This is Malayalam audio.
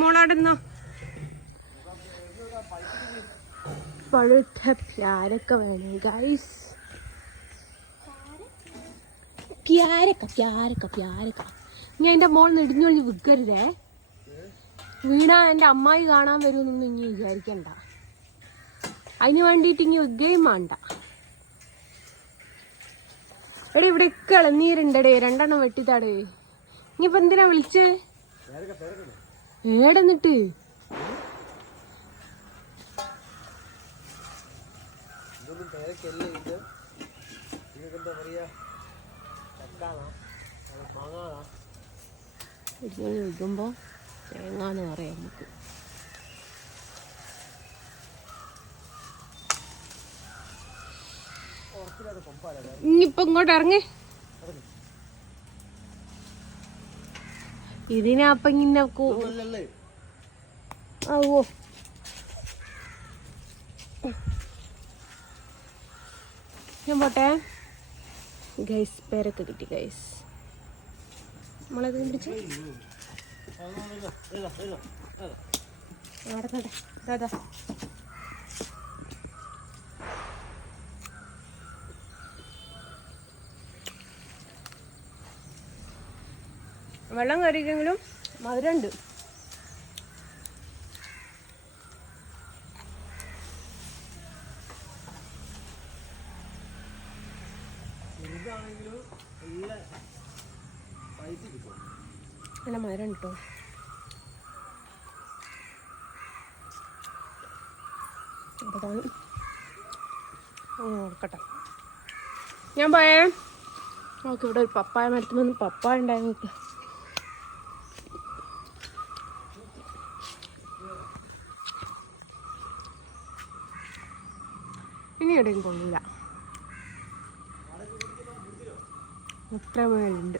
മോളാടുന്നോ പഴുത്ത പ്യാരക്ക വേണം ഗൈസ്. പ്യാരക്ക ഇനി എൻ്റെ മോൾ നെടുഞ്ഞൊഴി വിൽക്കരുതേ. വീണ എൻ്റെ അമ്മായി കാണാൻ വരുമെന്നൊന്നും ഇനി വിചാരിക്കണ്ട. അതിന് വേണ്ടിയിട്ട് ഇനി വിൽക്കുകയും വേണ്ട. എടേ ഇവിടെ ഒക്കെ ഇളനീരുണ്ടടേ, 2 എണ്ണം വെട്ടിത്താടേ. ഇനിയിപ്പോ എന്തിനാ വിളിച്ചേ? ഏടെന്നിട്ട് വിൽക്കുമ്പോ തേങ്ങാന്ന് പറയാം നമുക്ക്. ഇനിയിപ്പൊ ഇങ്ങോട്ട് ഇറങ്ങി. ഇതിനപ്പൊ ഇങ്ങനെ ആവോ ഞാൻ പോട്ടെ ഗൈസ്. പേരൊക്കെ കിട്ടി ഗൈസ്. നമ്മളത് പിടിച്ച് ദാദാ വെള്ളം കയറിയെങ്കിലും മധുരമുണ്ട്. നല്ല മധുരം കിട്ടോ. അപ്പോൾ നോക്കട്ടെ. ഞാൻ പോയേ. നോക്കി ഇവിടെ ഒരു പപ്പായ മരത്തുനിന്ന് പപ്പായ ഉണ്ടായിരുന്നു. ഇനി എവിടെയും കൊള്ളില്ല. അത്ര മേലുണ്ട്.